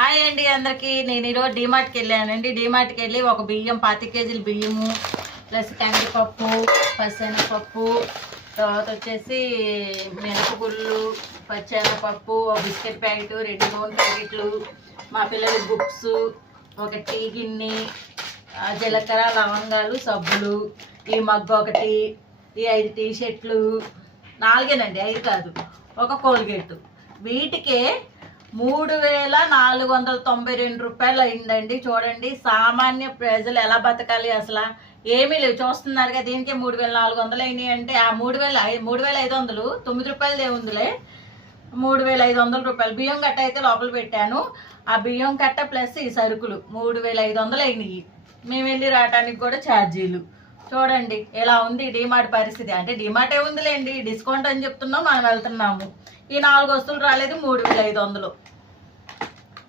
Hi అండి అందరికీ. నేను ఈరోజు డీమార్ట్కి వెళ్ళానండి. డీమార్ట్కి వెళ్ళి ఒక బియ్యం 25 కేజీల బియ్యము ప్లస్ కందిపప్పు, పచ్చెనగపప్పు, తర్వాత వచ్చేసి మినపగుళ్ళు, పచ్చెనగపప్పు, ఒక బిస్కెట్ ప్యాకెట్, 2 నూనె ప్యాకెట్లు, మా పిల్లల బుక్స్, ఒక టీ గిన్నె, జీలకర్ర, లవంగాలు, సబ్బులు, ఈ మగ్గు ఒకటి, ఈ 5 టీ షర్ట్లు, 4 5 కాదు, ఒక కోల్గేట్. వీటికే 3492 రూపాయలు అయిందండి. చూడండి సామాన్య ప్రజలు ఎలా బతకాలి, అసలు ఏమీ లేవు. చూస్తున్నారు కదా, దీనికే 3400 అయినాయి అంటే ఆ 3500 9 రూపాయలు ఏముందిలే, 3500 రూపాయలు. బియ్యం కట్ట అయితే లోపల పెట్టాను. ఆ బియ్యం కట్ట ప్లస్ ఈ సరుకులు 3500 అయినాయి. మేము వెళ్ళి రావడానికి కూడా ఛార్జీలు. చూడండి ఎలా ఉంది డీమార్ట్ పరిస్థితి. అంటే డీమార్ట్ ఏ ఉందిలేండి, డిస్కౌంట్ అని చెప్తున్నాం, మనం వెళ్తున్నాము. ఈ 4 వస్తువులు రాలేదు, 3500.